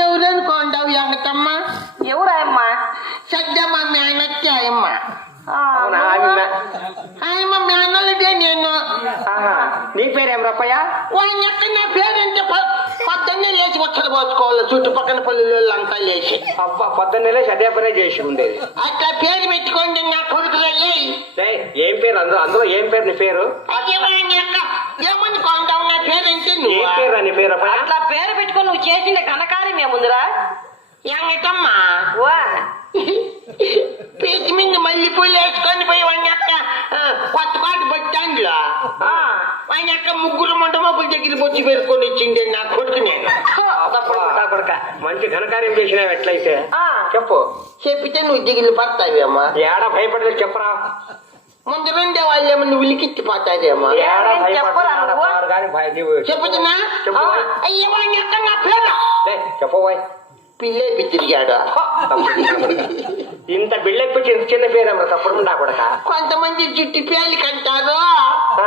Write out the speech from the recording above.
నువ్వెవరనుకోండావు ఎంగతమ్మ ఎవరాయమ్మా సద్దమ్మ మేనత్తి ఆయమ్మ అవునా ఆమె మే- ఆయమ్మ మేనలుడే నేను. ఆహా. నీ పేరేం రప్పయ్య? యొక్క నా పేరంటే? పొ- పొద్దున్నే లేచి వచ్చలు పోసుకోవాలి. చుట్టుపక్కల పల్లెలు అంతా లేచి. అబ్బా పొద్దున్నే అదే పనే చేసి ఉండేది. అట్లా పేరు పెట్టుకోండి నా కొడుకులే డేయ్, ఏం పేరు? అందులో అందులో ఏం పేరు నీ పేరు? ఏమనుకోండావు నా పేరంటే ఏం నువ్వు పేరు రా నీ పేరు అట్లా పేరు పెట్టుకొని నువ్వు చేసిన ఘనకార్యం ఏముందిరా ఎంగతమ్మ వా పీచి మీద మళ్ళీ పూలు వేసుకొని పోయి వాని యొక్క ఆ, కొత్త పాటు బస్టాండ్లో ఆ. వాని యొక్క ముగ్గురు మంట మొగ్గుల దగ్గర బొచ్చి పెరుకొని ఇచ్చిండే నా కొడుకు నేను కొడక మంచి ఘనకార్యం చేసినావు ఎట్లయితే. చెప్పు చెప్పితే నువ్వు దిగులు పడతావేమా ఏడా భయపడలేదు చెప్పరా ముందు రెండే వాళ్ళేమో నువ్వు ఉలికిచ్చి పోతాదేమో చెప్పరా చెప్పుతున్నా. అయ్యో వాని యొక్క నా పేరు డేయ్, చెప్పు బాయ్. పిల్లే తిరిగాడు తప్పుడు. ఇంత బిళ్ళెప్పించి ఇంత చిన్న పేరు తప్పుడు నా కొడక కొంతమంది జుట్టు పేర్లు కంటారు ఆ.